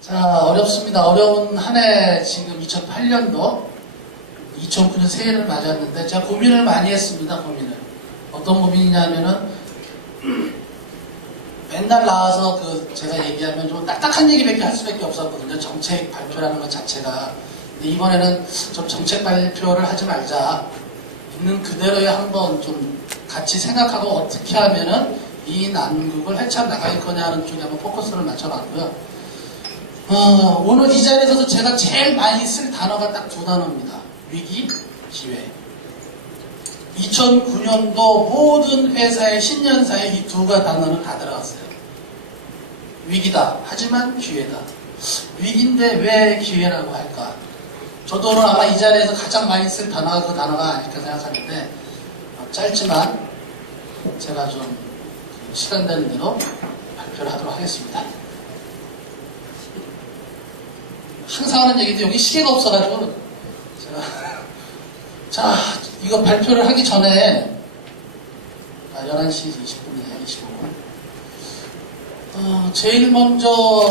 자, 어렵습니다. 어려운 한 해 지금 2008년도, 2009년 새해를 맞았는데 제가 고민을 많이 했습니다. 고민을. 어떤 고민이냐면은 맨날 나와서 제가 얘기하면 좀 딱딱한 얘기밖에 할 수밖에 없었거든요. 정책 발표라는 것 자체가. 근데 이번에는 좀 정책 발표를 하지 말자. 있는 그대로에 한번 좀 같이 생각하고 어떻게 하면은 이 난국을 헤쳐나갈 거냐는 쪽에 한번 포커스를 맞춰봤고요. 오늘 이 자리에서도 제가 제일 많이 쓸 단어가 딱 두 단어입니다. 위기, 기회. 2009년도 모든 회사의 신년사에 이 두 가지 단어는 다 들어갔어요. 위기다. 하지만 기회다. 위기인데 왜 기회라고 할까? 저도 오늘 아마 이 자리에서 가장 많이 쓸 단어가 그 단어가 아닐까 생각하는데 짧지만 제가 좀 시간 되는 대로 발표를 하도록 하겠습니다. 항상 하는 얘기인데 여기 시계가 없어가지고 제가 자 이거 발표를 하기 전에 11시 20분이에요. 25분. 제일 먼저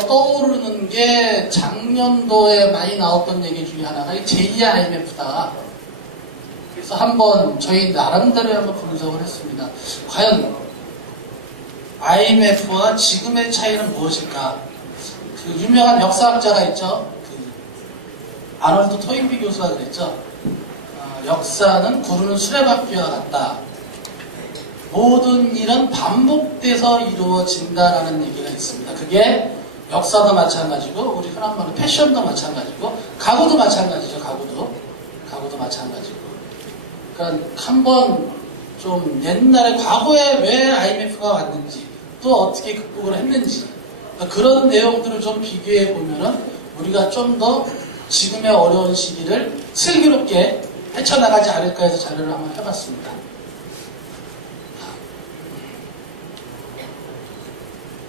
떠오르는 게 작년도에 많이 나왔던 얘기 중에 하나가 제2의 IMF다. 그래서 한번 저희 나름대로 한번 분석을 했습니다. 과연 IMF와 지금의 차이는 무엇일까? 그 유명한 역사학자가 있죠. 아놀드 토인비 교수가 그랬죠. 역사는 구르는 수레바퀴와 같다. 모든 일은 반복돼서 이루어진다라는 얘기가 있습니다. 그게 역사도 마찬가지고 우리 흔한 말로 패션도 마찬가지고 가구도 마찬가지죠. 가구도 마찬가지고. 그러니까 한번 좀 옛날에 과거에 왜 IMF가 왔는지 또 어떻게 극복을 했는지 그런 내용들을 좀 비교해 보면은 우리가 좀 더 지금의 어려운 시기를 슬기롭게 헤쳐나가지 않을까 해서 자료를 한번 해봤습니다.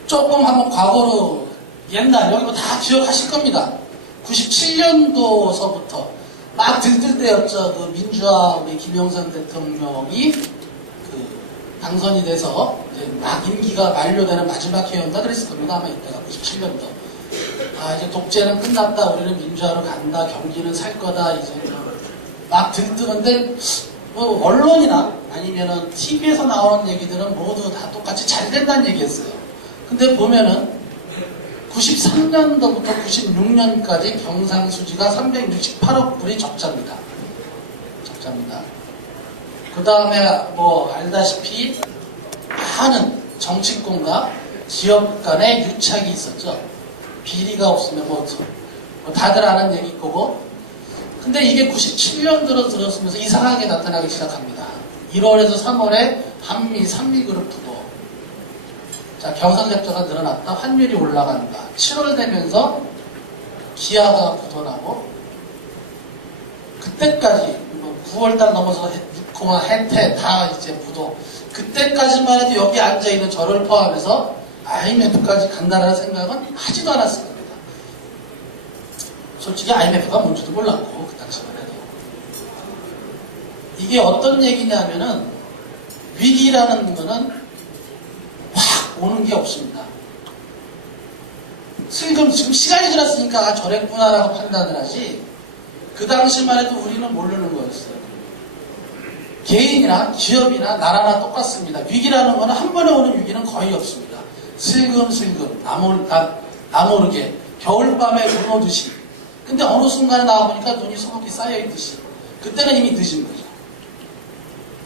조금 한번 과거로 옛날 여기 뭐 다 기억하실 겁니다. 97년도서부터 막 들뜰 때였죠. 그 민주화 우리 김영삼 대통령이 당선이 돼서 이제 막 임기가 만료되는 마지막 해였다 그랬을 겁니다. 아마 이때가 97년도. 이제 독재는 끝났다. 우리는 민주화로 간다. 경기는 살 거다. 이제 막 들뜨는데 뭐 언론이나 아니면은 TV에서 나오는 얘기들은 모두 다 똑같이 잘 된다는 얘기였어요. 근데 보면은 93년도부터 96년까지 경상수지가 368억 불이 적자입니다. 그 다음에 뭐 알다시피 많은 정치권과 기업 간의 유착이 있었죠. 비리가 없으면 뭐 다들 아는 얘기일 거고. 근데 이게 97년도로 들었으면서 이상하게 나타나기 시작합니다. 1월에서 3월에 한미, 삼미그룹 부도. 자, 경상적자가 늘어났다. 환율이 올라간다. 7월 되면서 기아가 부도나고 그때까지 9월달 넘어서 육콩아, 해태 다 이제 부도. 그때까지만 해도 여기 앉아있는 저를 포함해서 IMF까지 간다라는 생각은 하지도 않았을 겁니다. 솔직히 IMF가 뭔지도 몰랐고 그 당시만 해도. 이게 어떤 얘기냐면은 위기라는 거는 확 오는 게 없습니다. 지금 시간이 지났으니까 저랬구나라고 판단을 하지 그 당시만 해도 우리는 모르는 거였어요. 개인이나 기업이나 나라나 똑같습니다. 위기라는 거는 한 번에 오는 위기는 거의 없습니다. 슬금슬금 나모르게 겨울밤에 눈 오듯이. 근데 어느 순간에 나와보니까 눈이 소복히 쌓여있듯이. 그때는 이미 늦은 거죠.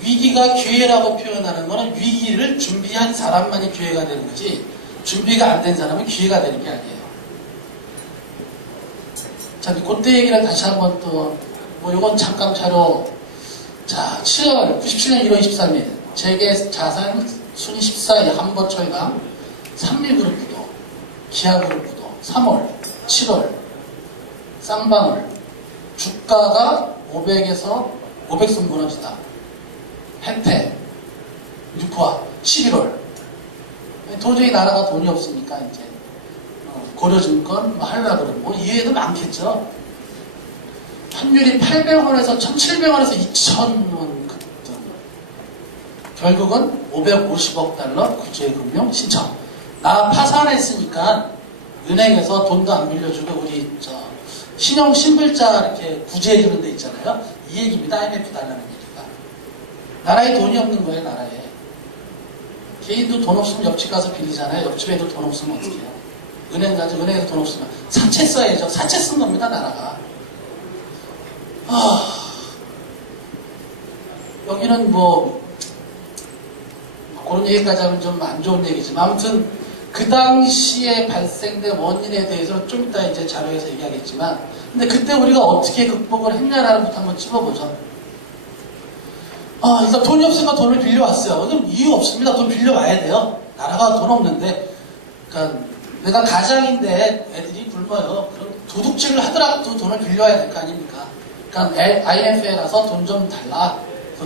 위기가 기회라고 표현하는 거는 위기를 준비한 사람만이 기회가 되는 거지 준비가 안 된 사람은 기회가 되는 게 아니에요. 자, 그때 얘기를 다시 한번 또 요건 잠깐 자료. 자, 97년 1월 23일 재계 자산 순위 14위 한버철강 삼미그룹 부도, 기아그룹 부도, 3월, 7월 쌍방울 주가가 500에서 500선 무너지다. 혜태, 육화 11월 도저히 나라가 돈이 없으니까 이제 고려증권 뭐 하려고 그러고 뭐 이외에도 많겠죠. 환율이 800원에서 1700원에서 2000원 급등. 결국은 550억 달러 구제금융 신청. 나 파산했으니까 은행에서 돈도 안 빌려주고 우리 신용 신불자 이렇게 구제해주는 데 있잖아요. 이 얘기입니다. IMF 달라는 얘기가. 나라에 돈이 없는 거예요. 나라에. 개인도 돈 없으면 옆집 가서 빌리잖아요. 옆집 애도 돈 없으면 어떻게 해요? 은행 가서 은행에서 돈 없으면 사채 써야죠. 사채 쓴 겁니다. 나라가. 여기는 뭐 그런 얘기까지 하면 좀 안 좋은 얘기지만 아무튼 그 당시에 발생된 원인에 대해서는 좀 이따 이제 자료에서 얘기하겠지만 근데 그때 우리가 어떻게 극복을 했냐라는 것부터 한번 짚어보죠. 일단 돈이 없으니까 돈을 빌려왔어요. 그럼 이유 없습니다. 돈 빌려와야 돼요. 나라가 돈 없는데 그러니까 내가 가장인데 애들이 굶어요. 그럼 도둑질을 하더라도 돈을 빌려와야 될 거 아닙니까? 그러니까 IMF에 가서 돈 좀 달라.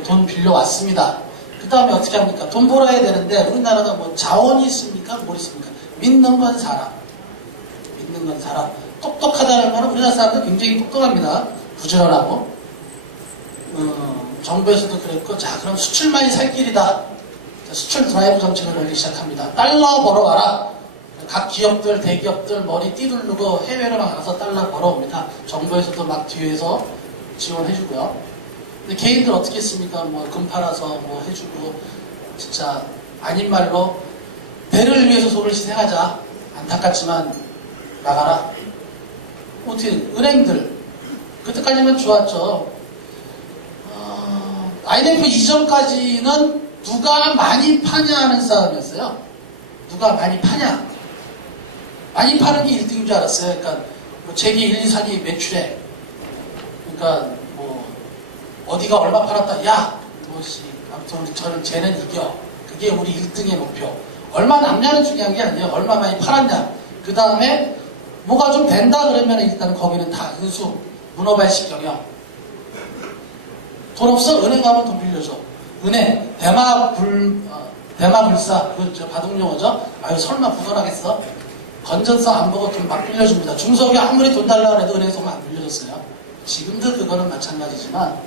돈 빌려왔습니다. 그 다음에 어떻게 합니까? 돈 벌어야 되는데 우리나라가 뭐 자원이 있습니까? 뭘 있습니까? 믿는 건 사람. 믿는 건 사람. 똑똑하다는 거는 우리나라 사람들 굉장히 똑똑합니다. 부지런하고. 정부에서도 그랬고 자 그럼 수출만이 살 길이다. 수출 드라이브 정책을 열기 시작합니다. 달러 벌어와라. 각 기업들, 대기업들 머리 띠두르고 해외로 나가서 달러 벌어옵니다. 정부에서도 막 뒤에서 지원해주고요. 근데 개인들 어떻게 했습니까? 뭐 금 팔아서 뭐 해주고 진짜 아닌 말로 배를 위해서 소를 희생하자. 안타깝지만 나가라. 어떻게 은행들 그때까지만 좋았죠. IMF 이전까지는 누가 많이 파냐 하는 싸움이었어요. 누가 많이 파냐. 많이 파는 게 1등인 줄 알았어요. 그러니까 뭐 세계 1, 2, 3위 매출액. 그러니까 뭐 어디가 얼마 팔았다. 야, 아무튼 저는 쟤는 이겨. 그게 우리 1등의 목표. 얼마 남냐는 중요한 게 아니에요. 얼마 많이 팔았냐. 그 다음에 뭐가 좀 된다 그러면 일단 거기는 다 인수, 문어발식 경영. 돈 없어? 은행 가면 돈 빌려줘. 은행, 대마불사, 그거 바둑 용어죠? 아유, 설마 부도나겠어? 건전성 안 보고 돈 막 빌려줍니다. 중소기업 아무리 돈 달라고 해도 은행에서 안 빌려줬어요. 지금도 그거는 마찬가지지만,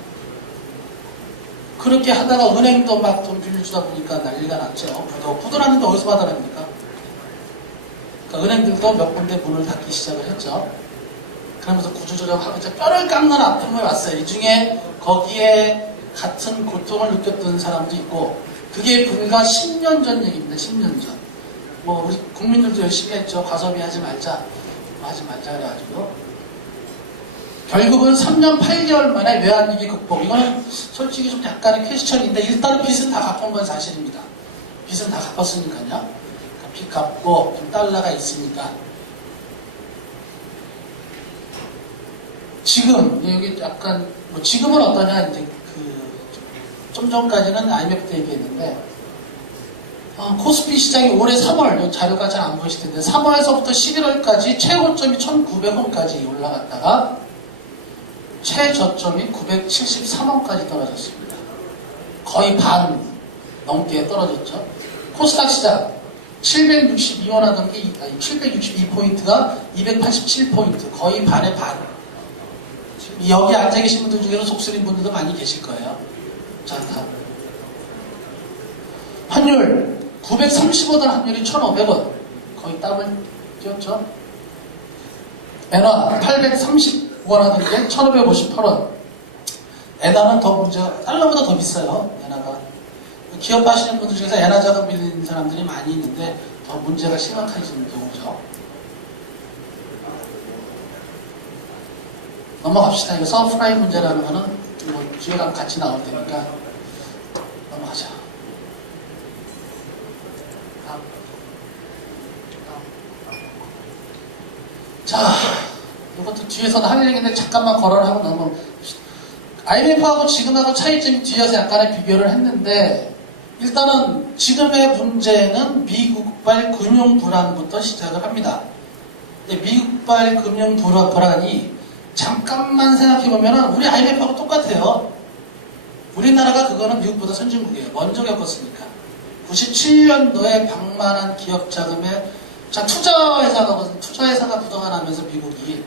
그렇게 하다가 은행도 막 돈 빌려주다 보니까 난리가 났죠. 부도났는데 어디서 받아냅니까? 그러니까 은행들도 몇 군데 문을 닫기 시작을 했죠. 그러면서 구조조정하고 이제 뼈를 깎는 아픔을 왔어요. 이 중에 거기에 같은 고통을 느꼈던 사람도 있고 그게 불과 10년 전 얘기입니다. 10년 전. 뭐 우리 국민들도 열심히 했죠. 과소비 하지 말자. 하지 말자 그래가지고 결국은 3년 8개월 만에 외환위기 극복. 이거는 솔직히 좀 약간의 퀘스천인데 일단은 빚은 다 갚은 건 사실입니다. 빚은 다 갚았으니까요. 빚 갚고 좀 달러가 있으니까 지금 여기 약간 뭐 지금은 어떠냐 이제 좀 전까지는 IMF 때 얘기했는데 코스피 시장이 올해 3월 자료가 잘 안 보이실 텐데 3월에서부터 11월까지 최고점이 1,900원까지 올라갔다가 최저점이 973원까지 떨어졌습니다. 거의 반 넘게 떨어졌죠. 코스닥 시장 762원 하던 게 762포인트가 287포인트 거의 반의 반. 여기 앉아 계신 분들 중에는 속쓰린 분들도 많이 계실 거예요. 자, 다음. 환율 930원 환율이 1,500원 거의 더블 뛰었죠. 엔화 830원 하던 게 1,558원. 엔화는 더 문제가 달러보다 더 비싸요. 엔화가 기업 하시는 분들 중에서 엔화 자금 빌리는 사람들이 많이 있는데 더 문제가 심각해지는 경우죠. 넘어갑시다. 이거 서프라임 문제라는 거는 뭐 뒤에 가면 같이 나올 테니까 넘어가자. 자, 이것도 뒤에서 할 얘기인데 잠깐만 거론하고 넘어. IMF하고 지금하고 차이점이 뒤에서 약간의 비교를 했는데 일단은 지금의 문제는 미국발 금융 불안부터 시작을 합니다. 근데 미국발 금융 불안이 잠깐만 생각해보면 우리 IMF하고 똑같아요. 우리나라가 그거는 미국보다 선진국이에요. 먼저 겪었으니까. 97년도에 방만한 기업 자금에 투자회사가 부도가 나면서 미국이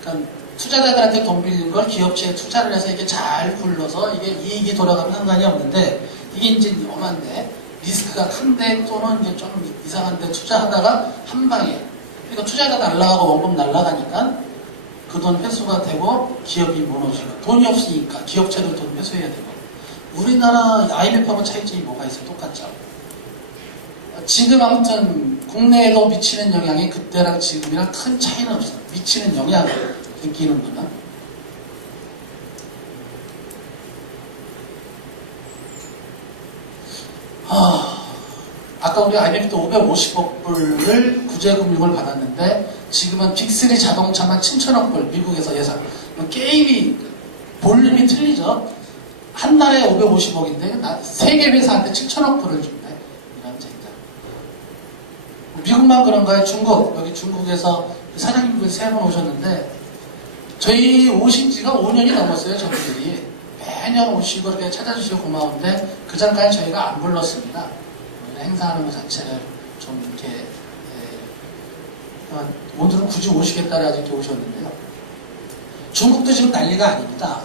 그러니까 투자자들한테 돈 빌린 걸 기업체에 투자를 해서 이게 잘 굴러서 이게 이익이 돌아가면 상관이 없는데 이게 이제 엄한데 리스크가 큰데 또는 이제 좀 이상한데 투자하다가 한 방에 그러니까 투자가 날라가고 원금 날라가니까 그 돈 회수가 되고 기업이 무너지고 돈이 없으니까 기업체도 돈 회수해야 되고 우리나라 IMF하고 차이점이 뭐가 있어요? 똑같죠. 지금 아무튼 국내에도 미치는 영향이 그때랑 지금이랑 큰 차이는 없어요. 미치는 영향을 느끼는 거는. 아까 우리 IMF도 550억 불을 구제금융을 받았는데 지금은 빅3 자동차만 7천억 불 미국에서 예상. 게임이 볼륨이 틀리죠. 한 달에 550억인데 세계 회사한테 7천억 불을 준대. 이런 쟁자. 미국만 그런가요? 중국. 여기 중국에서 사장님들 3분 오셨는데 저희 오신 지가 5년이 넘었어요. 저분들이. 매년 오시고 이렇게 찾아주시고 고마운데 그 전까지 저희가 안 불렀습니다. 행사하는 것 자체를 좀 이렇게 오늘은 굳이 오시겠다라 이렇게 오셨는데요. 중국도 지금 난리가 아닙니다.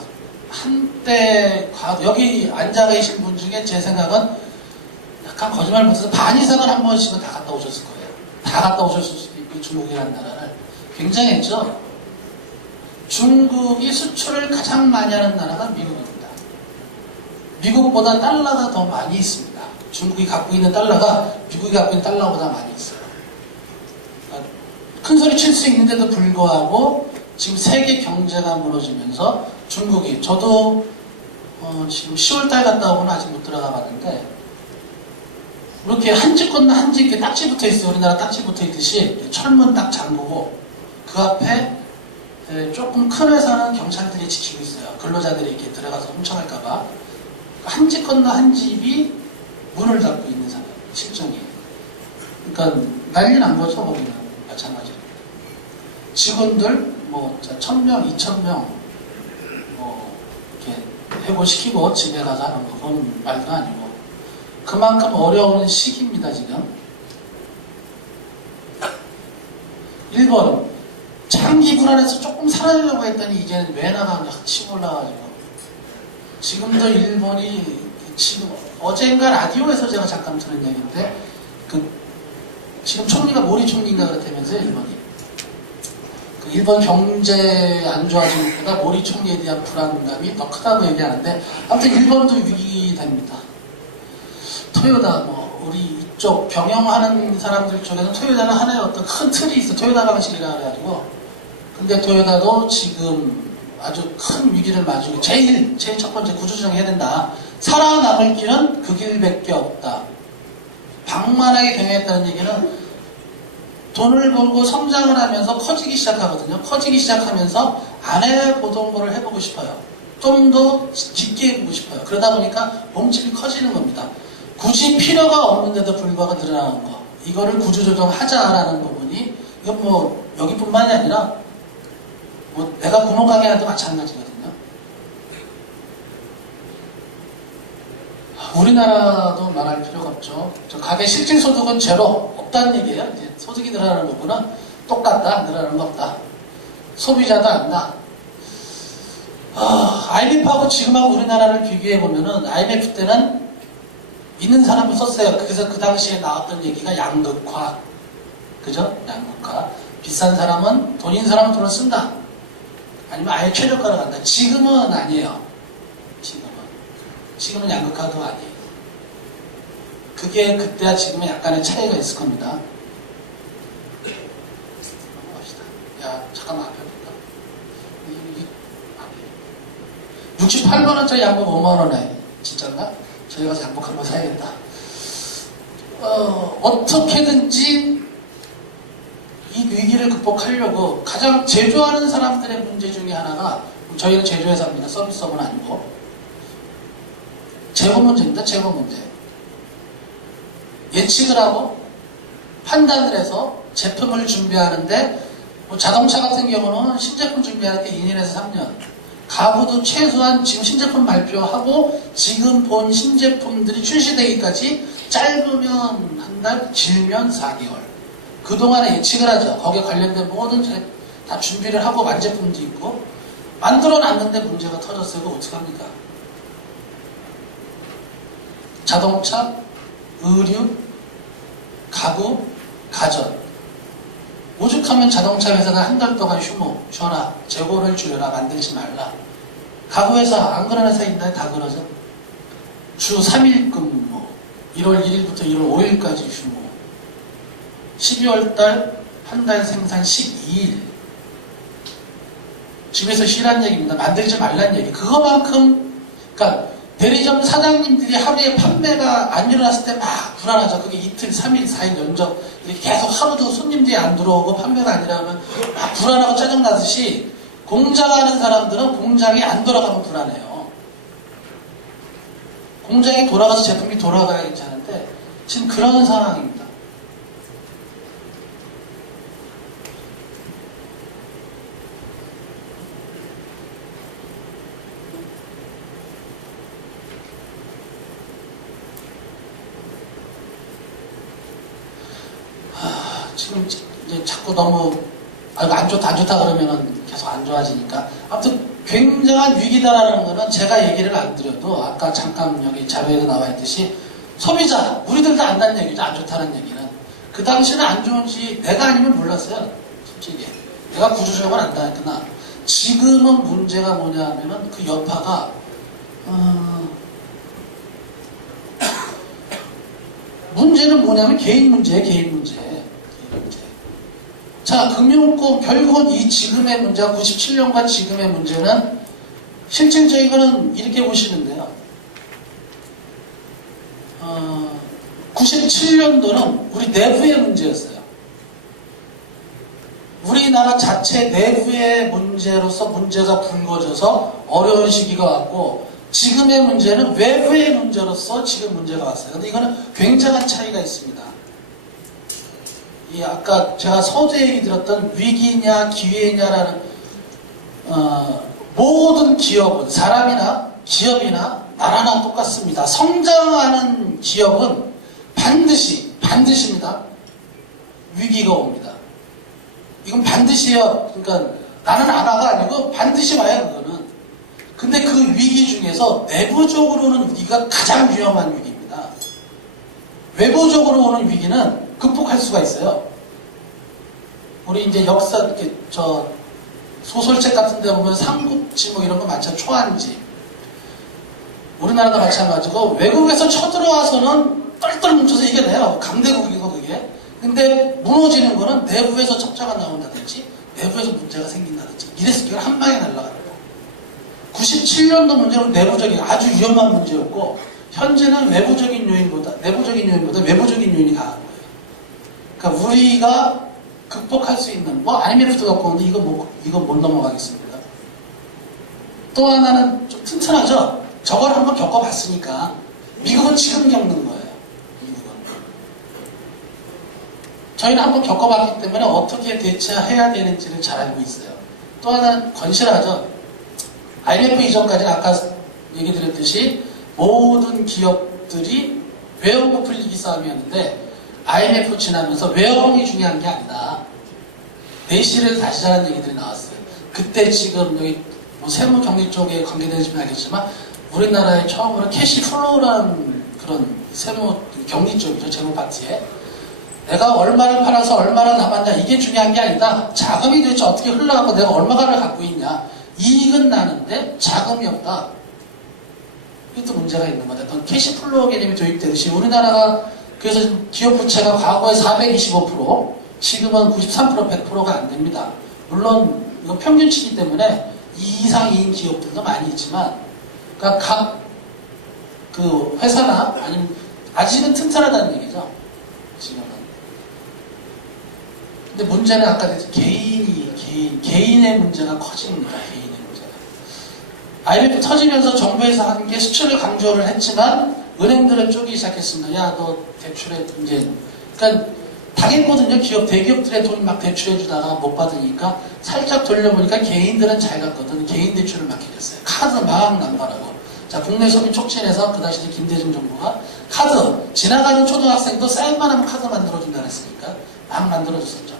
한때 여기 앉아 계신 분 중에 제 생각은 약간 거짓말 못해서 반 이상은 한 번씩은 다 갔다 오셨을 거예요. 다 갔다 오셨을 수도 있고 중국이라는 나라를 굉장했죠. 중국이 수출을 가장 많이 하는 나라가 미국입니다. 미국보다 달러가 더 많이 있습니다. 중국이 갖고 있는 달러가 미국이 갖고 있는 달러보다 많이 있어요. 큰 소리 칠 수 있는데도 불구하고 지금 세계 경제가 무너지면서 중국이 저도 지금 10월달 갔다 오고는 아직 못 들어가 봤는데 이렇게 한 집 건너 한 집 이렇게 딱지 붙어 있어요. 우리나라 딱지 붙어 있듯이 철문 딱 잠그고 그 앞에 조금 큰 회사는 경찰들이 지키고 있어요. 근로자들이 이렇게 들어가서 훔쳐갈까봐 한 집 건너 한 집이 문을 닫고 있는 상황, 실정이에요. 그러니까 난리 난 거죠, 거기는. 마찬가지로. 직원들, 1000명, 2000명, 이렇게 해고시키고 집에 가서 하는 거, 그건 말도 아니고. 그만큼 어려운 시기입니다, 지금. 일본, 장기 불안해서 조금 살아내려고 했더니 이제는 왜 나가는지 확 치고 올라가가지고. 지금도 일본이 지금 어젠가 라디오에서 제가 잠깐 들은 얘기인데 지금 총리가 모리 총리인가 그렇다면서요. 일본이 일본 경제 안 좋아지는 것보다 모리 총리에 대한 불안감이 더 크다고 얘기하는데 아무튼 일본도 위기됩니다. 토요타 우리 이쪽 경영하는 사람들 쪽에는 토요타는 하나의 어떤 큰 틀이 있어. 토요타 방식이라 그래가지고 근데 토요타도 지금 아주 큰 위기를 마주고 제일 첫 번째 구조조정 해야 된다. 살아남을 길은 그 길밖에 없다. 방만하게 경영했다는 얘기는 돈을 벌고 성장을 하면서 커지기 시작하거든요. 커지기 시작하면서 안 해보던 거를 해보고 싶어요. 좀 더 깊게 해보고 싶어요. 그러다 보니까 몸집이 커지는 겁니다. 굳이 필요가 없는데도 불구하고 늘어나는 거. 이거를 구조조정하자라는 부분이 이건 여기뿐만이 아니라 내가 구멍가게 하도 마찬가지거든요. 우리나라도 말할 필요가 없죠. 가계 실질소득은 제로 없다는 얘기예요. 이제 소득이 늘어나는 거구나. 똑같다. 늘어나는 거 없다. 소비자도 안다. IMF하고 지금하고 우리나라를 비교해보면은 IMF 때는 있는 사람을 썼어요. 그래서 그 당시에 나왔던 얘기가 양극화. 그죠? 양극화. 비싼 사람은 돈 있는 사람은 돈을 쓴다. 아니면 아예 최저가로 간다. 지금은 아니에요. 지금은 양극화도 아니에요. 그게 그때와 지금은 약간의 차이가 있을 겁니다. 넘어갑시다. 야, 잠깐만 앞에 볼까? 68만원짜리 양복 5만원에 진짠가? 저희 가서 양복 한번 사야겠다. 어떻게든지 이 위기를 극복하려고 가장 제조하는 사람들의 문제 중에 하나가 저희는 제조회사입니다. 서비스업은 아니고 재고 문제입니다. 재고 문제. 예측을 하고 판단을 해서 제품을 준비하는데 자동차 같은 경우는 신제품 준비하는데 2년에서 3년 가구도 최소한 지금 신제품 발표하고 지금 본 신제품들이 출시되기까지 짧으면 한 달, 길면 4개월 그동안에 예측을 하죠. 거기에 관련된 모든 다 준비를 하고 완제품도 있고 만들어놨는데 문제가 터졌어요. 그거 어떡합니까? 자동차, 의류, 가구, 가전 오죽하면 자동차 회사가 한 달 동안 휴무, 쉬어라, 재고를 줄여라, 만들지 말라. 가구회사, 안 그런 회사 있나요? 다 그러죠. 주 3일 근무, 1월 1일부터 1월 5일까지 휴무, 12월달 한 달 생산 12일. 집에서 쉬란 얘기입니다. 만들지 말란 얘기. 그거만큼, 그러니까 대리점 사장님들이 하루에 판매가 안 일어났을 때 막 불안하죠. 그게 이틀, 3일, 4일 연적 이렇게 계속 하루도 손님들이 안 들어오고 판매가 안 일어나면 막 불안하고 짜증나듯이 공장하는 사람들은 공장이 안 돌아가면 불안해요. 공장이 돌아가서 제품이 돌아가야 괜찮은데 지금 그런 상황입니다. 지금 이제 자꾸 너무 안 좋다 그러면은 계속 안 좋아지니까 아무튼 굉장한 위기다라는 거는 제가 얘기를 안 드려도 아까 잠깐 여기 자료에도 나와 있듯이 소비자 우리들도 안다는 얘기죠. 안 좋다는 얘기는 그 당시는 안 좋은지 내가 아니면 몰랐어요. 솔직히 내가 구조조정을 안다니까 지금은 문제가 뭐냐면은 그 여파가 문제는 뭐냐면 개인 문제예요. 개인 문제. 자, 금융권, 결국은 이 지금의 문제와 97년과 지금의 문제는 실질적인 거는 이렇게 보시는데요. 97년도는 우리 내부의 문제였어요. 우리나라 자체 내부의 문제로서 문제가 불거져서 어려운 시기가 왔고, 지금의 문제는 외부의 문제로서 지금 문제가 왔어요. 근데 이거는 굉장한 차이가 있습니다. 이 아까 제가 서두에 얘기 들었던 위기냐 기회냐라는 모든 기업은 사람이나 기업이나 나라나 똑같습니다. 성장하는 기업은 반드시입니다. 위기가 옵니다. 이건 반드시예요. 그러니까 나는 알아가 아니고 반드시 와요. 그거는. 근데 그 위기 중에서 내부적으로 오는 위기가 가장 위험한 위기입니다. 외부적으로 오는 위기는 극복할 수가 있어요. 우리 이제 역사, 이렇게 소설책 같은 데 보면 삼국지 뭐 이런 거 많잖아요. 초안지. 우리나라도 마찬가지고 외국에서 쳐들어와서는 똘똘 뭉쳐서 이겨내요. 강대국이고 그게. 근데 무너지는 거는 내부에서 첩자가 나온다든지 내부에서 문제가 생긴다든지 이래서 이걸 한 방에 날아가는 거예요. 97년도 문제는 내부적인 아주 위험한 문제였고 현재는 내부적인 요인보다 외부적인 요인이 강한 거예요. 그러니까 우리가 극복할 수 있는 뭐 IMF도 갖고 오는데 이거 못 넘어가겠습니다. 또 하나는 좀 튼튼하죠. 저걸 한번 겪어봤으니까 미국은 지금 겪는 거예요. 미국은 저희는 한번 겪어봤기 때문에 어떻게 대처해야 되는지를 잘 알고 있어요. 또 하나는 건실하죠. IMF 이전까지는 아까 얘기 드렸듯이 모든 기업들이 외형부 풀리기 싸움이었는데 IMF 지나면서 외형이 중요한 게 아니다. 내실을 다시자라는 얘기들이 나왔어요. 그때 지금 여기 뭐 세무 경리 쪽에 관계되시면 알겠지만 우리나라에 처음으로 캐시 플로우라는 그런 세무 경리 쪽이죠. 재무 파트에 내가 얼마를 팔아서 얼마나 남았냐 이게 중요한 게 아니다. 자금이 도대체 어떻게 흘러가고 내가 얼마가를 갖고 있냐. 이익은 나는데 자금이 없다. 이것도 문제가 있는 거다. 어떤 캐시 플로우 개념이 도입되듯이 우리나라가 그래서 기업 부채가 과거에 425%, 지금은 93%, 100%가 안 됩니다. 물론 이건 평균치이기 때문에 2 이상인 기업들도 많이 있지만, 그러니까 각 그 회사나 아니면 아직은 튼튼하다는 얘기죠. 지금은. 근데 문제는 아까 개인의 문제가 커집니다. 개인의 문제가. IMF 터지면서 정부에서 한 게 수출을 강조를 했지만 은행들은 쪼기 시작했습니다. 야, 너 대출해 이제 그러니까 당했거든요. 대기업들의 돈 막 대출해주다가 못 받으니까 살짝 돌려보니까 개인들은 잘 갔거든. 개인 대출을 막 해줬어요. 카드 막 남발하고. 자, 국내 소비 촉진해서 그 당시 김대중 정부가 카드 지나가는 초등학생도 사인만 하면 카드 만들어준다 그랬으니까 막 만들어줬었죠.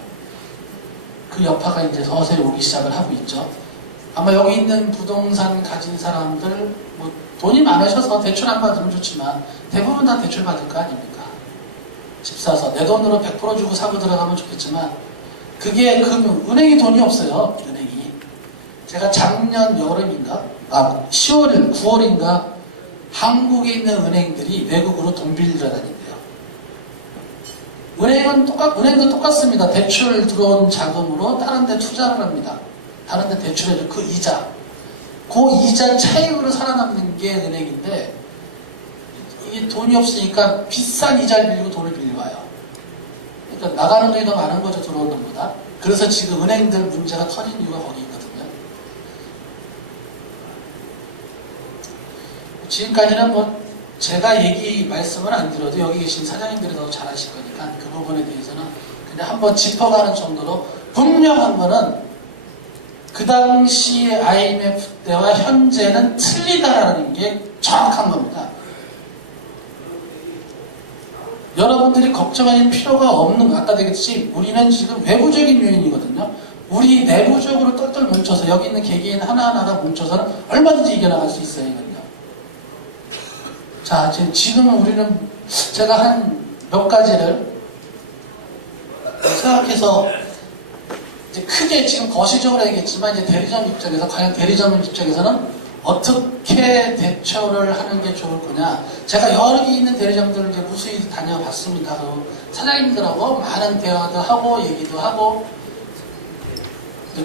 그 여파가 이제 서서히 오기 시작을 하고 있죠. 아마 여기 있는 부동산 가진 사람들 뭐 돈이 많으셔서 대출 안 받으면 좋지만 대부분 다 대출 받을 거 아닙니까? 집 사서 내 돈으로 100% 주고 사고 들어가면 좋겠지만 그게 은행이 돈이 없어요. 은행이. 제가 작년 여름인가? 10월, 9월인가? 한국에 있는 은행들이 외국으로 돈 빌리러 다닌대요. 은행도 똑같습니다. 대출 들어온 자금으로 다른 데 투자를 합니다. 다른 데 대출해줘. 그 이자. 그 이자 차익으로 살아남는 게 은행인데, 이게 돈이 없으니까 비싼 이자를 빌리고 돈을 빌려와요. 그러니까 나가는 돈이 더 많은 거죠, 들어오는 돈보다. 그래서 지금 은행들 문제가 터진 이유가 거기 있거든요. 지금까지는 제가 말씀을 안 드려도 여기 계신 사장님들이 더 잘 아실 거니까 그 부분에 대해서는 그냥 한번 짚어가는 정도로, 분명한 거는 그 당시 IMF 때와 현재는 틀리다라는 게 정확한 겁니다. 여러분들이 걱정할 필요가 없는 거, 아까 얘기했듯이 우리는 지금 외부적인 요인이거든요. 우리 내부적으로 똘똘 뭉쳐서 여기 있는 개개인 하나하나가 뭉쳐서는 얼마든지 이겨나갈 수 있어요. 이건요. 자, 지금 우리는 제가 한 몇 가지를 생각해서 이제 크게 지금 거시적으로 얘기했지만, 이제 대리점 입장에서, 과연 대리점 입장에서는 어떻게 대처를 하는 게 좋을 거냐. 제가 여기 있는 대리점들을 이제 무수히 다녀봤습니다. 사장님들하고 많은 대화도 하고 얘기도 하고,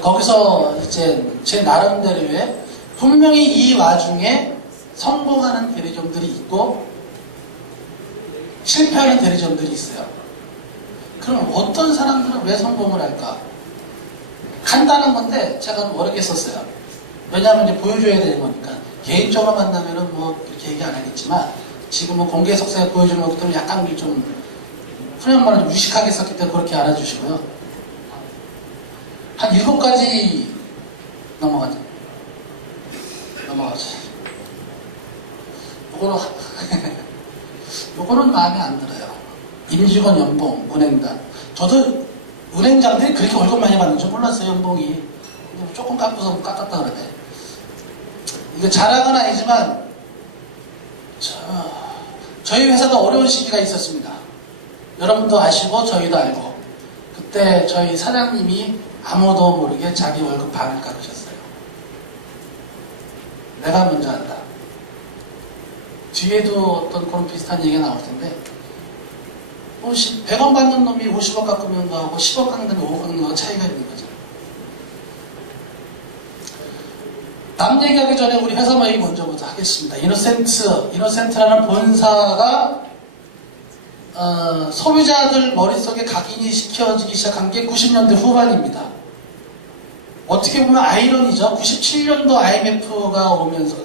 거기서 이제 제 나름대로의 분명히 이 와중에 성공하는 대리점들이 있고 실패하는 대리점들이 있어요. 그럼 어떤 사람들은 왜 성공을 할까? 간단한 건데 제가 모르겠었어요. 왜냐하면 이제 보여줘야 되는 거니까. 개인적으로 만나면은 이렇게 얘기 안 하겠지만, 지금은 공개 석상에 보여주는 것도 때문에 약간 좀 훈련 말을 유식하게 썼기 때문에 그렇게 알아주시고요. 한 7가지 넘어가죠. 요거는 마음에 안 들어요. 임직원 연봉, 은행단. 저도 은행장들이 그렇게 월급 많이 받는 줄 몰랐어요, 연봉이. 조금 깎고서 깎았다 그러네. 이거 자랑은 아니지만, 저희 회사도 어려운 시기가 있었습니다. 여러분도 아시고, 저희도 알고. 그때 저희 사장님이 아무도 모르게 자기 월급 반을 깎으셨어요. 내가 먼저 한다. 뒤에도 어떤 그런 비슷한 얘기가 나올 텐데, 100원 받는 놈이 50원 깎으면 거하고 10원 깎는 놈이 5원 깎는 거하고 차이가 있는 거죠. 남 얘기하기 전에 우리 회사 모임 먼저부터 하겠습니다. 이노센트라는 본사가 소비자들 머릿속에 각인이 시켜지기 시작한 게 90년대 후반입니다. 어떻게 보면 아이러니죠. 97년도 IMF가 오면서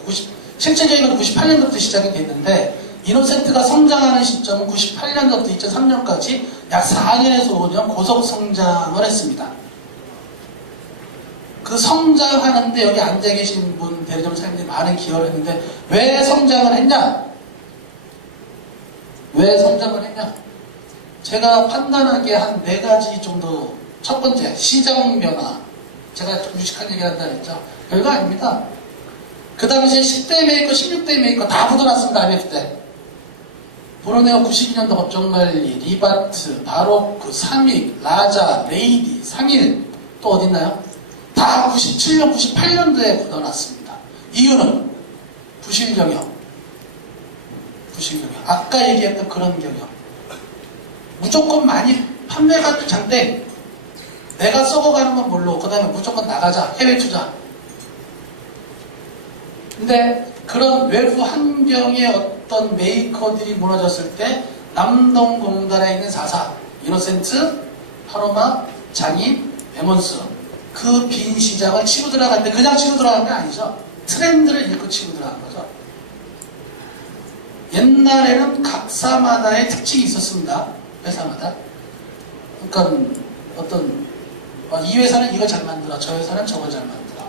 실제적인 건 98년도부터 시작이 됐는데, 이노센트가 성장하는 시점은 98년도부터 2003년까지 약 4년에서 5년 고속 성장을 했습니다. 그 성장하는데 여기 앉아 계신 분, 대리점 사장님들이 많은 기여를 했는데, 왜 성장을 했냐? 제가 판단하기에 한 4가지 정도. 첫 번째, 시장 변화. 제가 좀 유식한 얘기를 한다 했죠. 별거 아닙니다. 그 당시에 10대 메이커, 16대 메이커 다 묻어놨습니다. IMF 때. 보르네오 92년도 법정관리, 리바트, 바로크, 삼익, 라자, 레이디, 상일, 또 어딨나요? 다 97년, 98년도에 묻어놨습니다. 이유는 부실 경영. 아까 얘기했던 그런 경영. 무조건 많이 판매가 장대. 내가 썩어가는 건 몰라. 그 다음에 무조건 나가자. 해외 투자. 근데 그런 외부 환경의 어떤 메이커들이 무너졌을 때 남동공단에 있는 4사, 이노센트, 파로마, 장인, 에몬스, 그 빈 시장을 치고 들어갔는데, 그냥 치고 들어간 게 아니죠. 트렌드를 읽고 치고 들어간 거죠. 옛날에는 각사마다의 특징이 있었습니다. 회사마다. 그러니까 이 회사는 이걸 잘 만들어, 저 회사는 저걸 잘 만들어.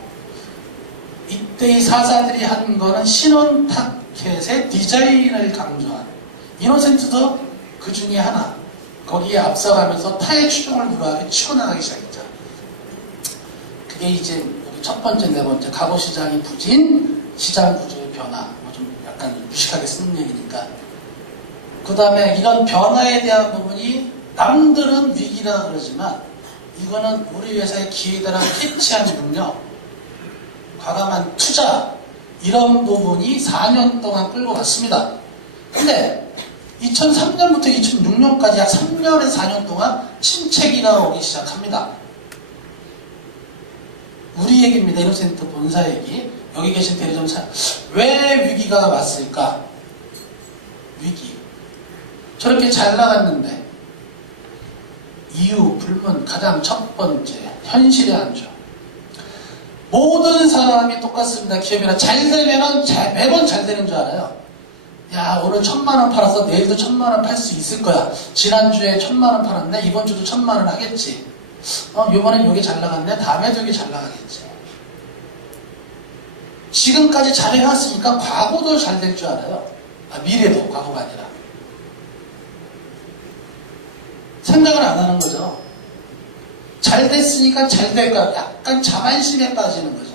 이때의 사사들이 한 거는 신혼 타켓의 디자인을 강조한, 이노센트도 그 중에 하나. 거기에 앞서가면서 타의 추종을 무료하게 치고 나가기 시작했죠. 그게 이제 첫 번째, 네 번째, 가구시장의 부진, 시장 구조의 변화. 좀 약간 무식하게 쓰는 얘기니까. 그 다음에 이런 변화에 대한 부분이 남들은 위기라 그러지만 이거는 우리 회사의 기회다라고 캐치한 능력, 과감한 투자, 이런 부분이 4년 동안 끌고 갔습니다. 근데 2003년부터 2006년까지 약 3년에서 4년 동안 침체기가 오기 시작합니다. 우리 얘기입니다. 이노센트 본사 얘기. 여기 계신 대리점사. 왜 위기가 왔을까? 위기. 저렇게 잘 나갔는데 이유, 불문, 가장 첫 번째, 현실의 안주. 모든 사람이 똑같습니다. 기업이나 잘 되면은 매번 잘 되는 줄 알아요. 야, 오늘 1000만원 팔아서 내일도 1000만원 팔 수 있을 거야. 지난주에 1000만원 팔았네. 이번 주도 1000만원 하겠지. 요번엔 요게 잘 나갔네. 다음에도 요게 잘 나가겠지. 지금까지 잘 해왔으니까 과거도 잘 될 줄 알아요. 미래도, 과거가 아니라. 생각을 안 하는 거죠. 잘 됐으니까 잘 될까? 약간 자만심에 빠지는 거죠.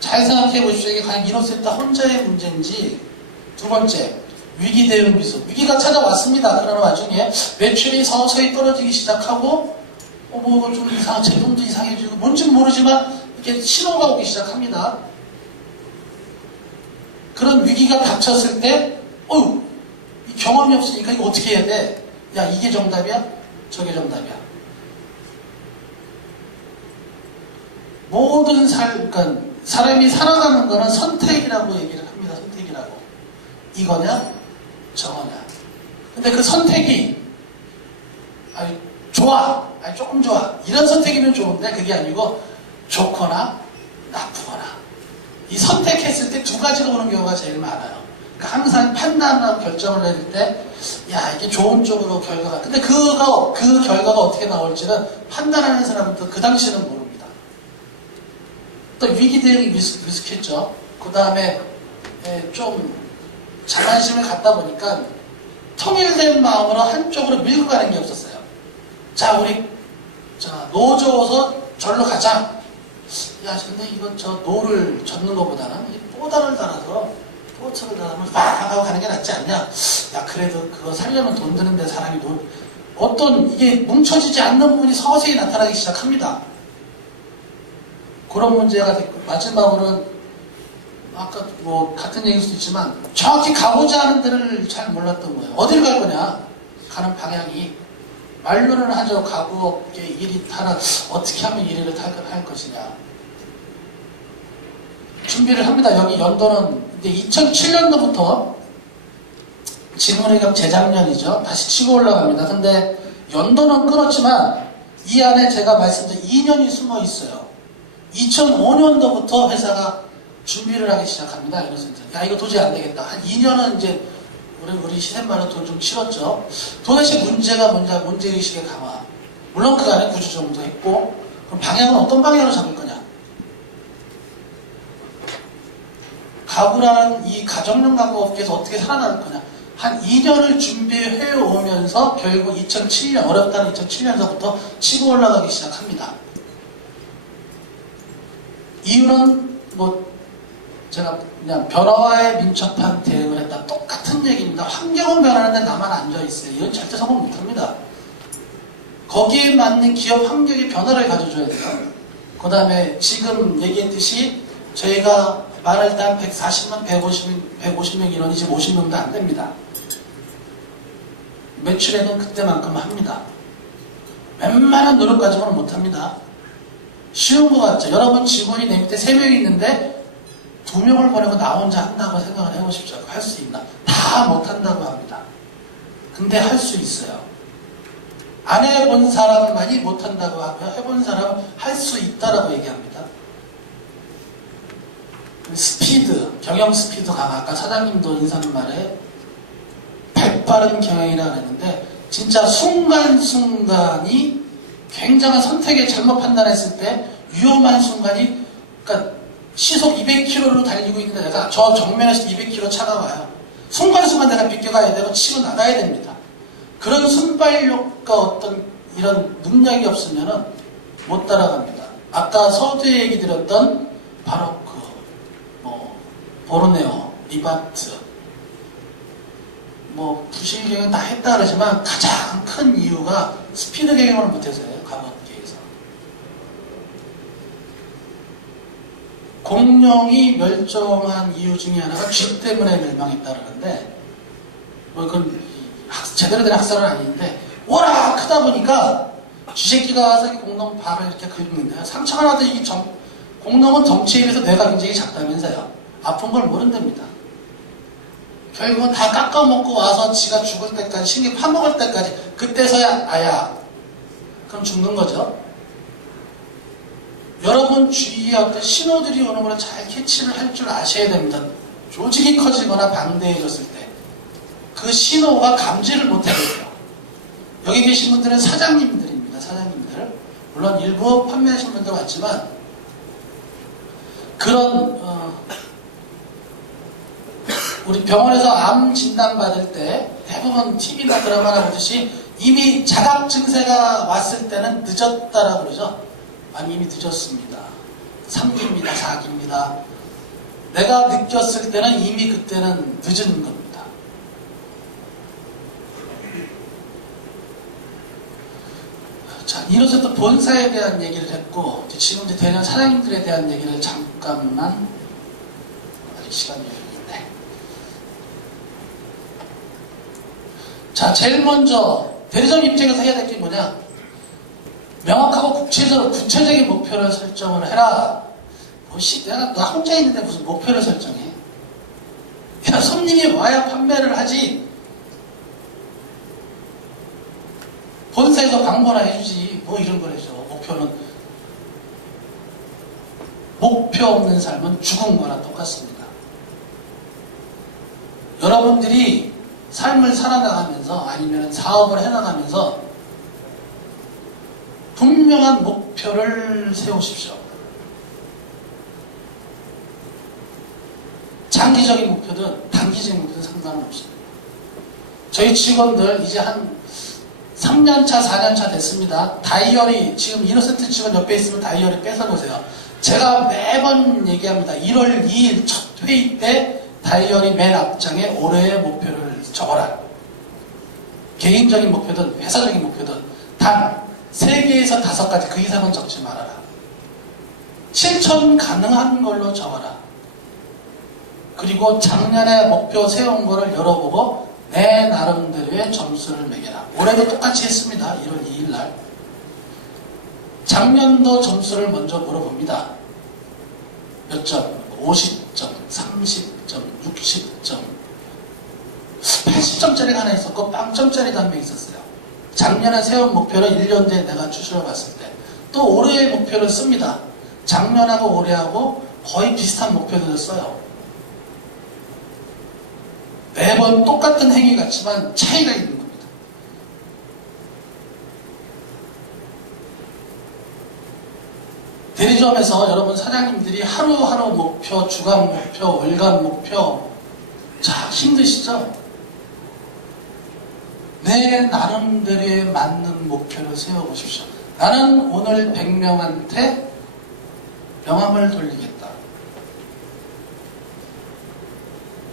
잘 생각해 보십시오. 이게 과연 이노센터 혼자의 문제인지. 두 번째, 위기 대응 미숙. 위기가 찾아왔습니다. 그러는 와중에 매출이 서서히 떨어지기 시작하고, 뭐 좀 제동도 이상해지고, 뭔지는 모르지만 이렇게 신호가 오기 시작합니다. 그런 위기가 닥쳤을 때, 경험이 없으니까 이거 어떻게 해야 돼? 야, 이게 정답이야? 저게 정답이야. 모든 그러니까 사람이 살아가는 거는 선택이라고 얘기를 합니다. 선택이라고. 이거냐? 저거냐? 근데 그 선택이, 좋아. 조금 좋아. 이런 선택이면 좋은데 그게 아니고 좋거나 나쁘거나. 이 선택했을 때 두 가지가 오는 경우가 제일 많아요. 그러니까 항상 판단하고 결정을 내릴 때, 야, 이게 좋은 쪽으로 결과가. 근데 그 결과가 어떻게 나올지는 판단하는 사람은 그 당시는 모릅니다. 또 위기 대응이 미숙했죠. 그 다음에 좀 자만심을 갖다 보니까 통일된 마음으로 한쪽으로 밀고 가는 게 없었어요. 자, 우리 노 저어서 절로 가자. 야, 근데 이건 노를 젓는 것보다는 뽀다를 달아서 포트를 달아서 막 하고 가는 게 낫지 않냐. 야, 그래도 그거 살려면 돈 드는데 사람이 이게 뭉쳐지지 않는 부분이 서서히 나타나기 시작합니다. 그런 문제가 됐고, 마지막으로는 아까 같은 얘기일 수도 있지만 정확히 가고자 하는 데를 잘 몰랐던 거예요. 어딜 갈 거냐? 가는 방향이. 말로는 하죠. 가구업계 일이 하나 어떻게 하면 1위를 할 것이냐. 준비를 합니다. 여기 연도는 이제 2007년도부터 진물회갑 재작년이죠. 다시 치고 올라갑니다. 근데 연도는 끊었지만 이 안에 제가 말씀드린 2년이 숨어 있어요. 2005년도부터 회사가 준비를 하기 시작합니다. 이노센터. 야, 이거 도저히 안 되겠다. 한 2년은 이제 우리 시샘말로 돈 좀 치렀죠. 도대체 문제가 뭔지, 문제의식의 강화. 물론 그 안에 구조조정도 했고, 그럼 방향은 어떤 방향으로 잡을 거냐? 가구라는 이 가정용 가구 업계에서 어떻게 살아날 거냐? 한 2년을 준비해 오면서 결국 2007년, 어렵다는 2007년서부터 치고 올라가기 시작합니다. 이유는 제가 그냥 변화에 민첩한 대응을 했다. 똑같은 얘기입니다. 환경은 변하는데 나만 앉아있어요. 이건 절대 성공 못합니다. 거기에 맞는 기업 환경의 변화를 가져줘야 돼요. 그 다음에 지금 얘기했듯이 저희가 말할 때 한 140명, 150명 인원이 지금 50명도 안 됩니다. 매출액은 그때만큼 합니다. 웬만한 노력 가지고는 못합니다. 쉬운 것 같죠? 여러분 직원이 내 밑에 3명이 있는데 2명을 보내고 나 혼자 한다고 생각을 해보십시오. 할 수 있나? 다 못한다고 합니다. 근데 할 수 있어요. 안 해본 사람만이 못한다고 하고요. 해본 사람은 할 수 있다라고 얘기합니다. 스피드, 경영 스피드 강화. 아까 사장님도 인사말에 발빠른 경영이라고 했는데 진짜 순간순간이 굉장한 선택에 잘못 판단했을 때 위험한 순간이, 그러니까 시속 200km로 달리고 있는데 내가 저 정면에서 200km 차가 와요. 순간순간 내가 비껴가야 되고 치고 나가야 됩니다. 그런 순발력과 어떤 이런 능력이 없으면은 못 따라갑니다. 아까 서두에 얘기 드렸던 바로 보르네오, 리바트, 부실 경영 다 했다 그러지만 가장 큰 이유가 스피드 경영을 못해서예요. 갑업계에서. 공룡이 멸종한 이유 중에 하나가 쥐 때문에 멸망했다 그러는데, 뭐 그건 제대로 된 학설은 아닌데, 워낙 크다 보니까 쥐새끼가 와서 공룡 발을 이렇게 긁는데, 상처가 나도 공룡은 덩치에 비해서 뇌가 굉장히 작다면서요. 아픈 걸 모른답니다. 결국은 다 깎아먹고 와서 지가 죽을 때까지, 신경 파먹을 때까지, 그때서야 아야. 그럼 죽는 거죠. 여러분 주위에 어떤 신호들이 오는 걸 잘 캐치를 할 줄 아셔야 됩니다. 조직이 커지거나 방대해졌을 때 그 신호가 감지를 못하겠어요. 여기 계신 분들은 사장님들입니다. 사장님들. 물론 일부 판매하시는 분도 많지만 그런 우리 병원에서 암 진단 받을 때 대부분 TV나 드라마나 보듯이 이미 자각 증세가 왔을 때는 늦었다라고 그러죠. 아니 이미 늦었습니다. 3기입니다. 4기입니다. 내가 느꼈을 때는 이미 그때는 늦은 겁니다. 자, 이로써 또 본사에 대한 얘기를 했고 지금 이제 대련 사장님들에 대한 얘기를 잠깐만 아직 시간이 있는데 자, 제일 먼저 대리점 입장에서 해야 될 게 뭐냐? 명확하고 구체적인 목표를 설정을 해라. 내가 나 혼자 있는데 무슨 목표를 설정해? 야, 손님이 와야 판매를 하지. 본사에서 광고나 해주지. 뭐 이런 걸 해줘. 목표는 목표 없는 삶은 죽은 거나 똑같습니다. 여러분들이 삶을 살아나가면서 아니면 사업을 해나가면서 분명한 목표를 세우십시오. 장기적인 목표든 단기적인 목표든 상관은 없습니다. 저희 직원들 이제 한 3년차, 4년차 됐습니다. 다이어리, 지금 이노센트 직원 옆에 있으면 다이어리 뺏어보세요. 제가 매번 얘기합니다. 1월 2일 첫 회의 때 다이어리 맨 앞장에 올해의 목표를 적어라. 개인적인 목표든 회사적인 목표든 단 3개에서 5가지 그 이상은 적지 말아라. 실천 가능한 걸로 적어라. 그리고 작년에 목표 세운 거를 열어보고 내 나름대로의 점수를 매겨라. 올해도 똑같이 했습니다. 1월 2일 날. 작년도 점수를 먼저 물어봅니다. 몇 점? 50점, 30점, 60점, 80점짜리가 하나 있었고 빵점짜리도 한 명 있었어요. 작년에 세운 목표를 1년 뒤에 내가 추스려 봤을 때 또 올해의 목표를 씁니다. 작년하고 올해하고 거의 비슷한 목표들을 써요. 매번 똑같은 행위 같지만 차이가 있는 겁니다. 대리점에서 여러분 사장님들이 하루하루 목표, 주간 목표, 월간 목표 자 힘드시죠? 내 나름대로에 맞는 목표를 세워보십시오. 나는 오늘 100명한테 명함을 돌리겠다.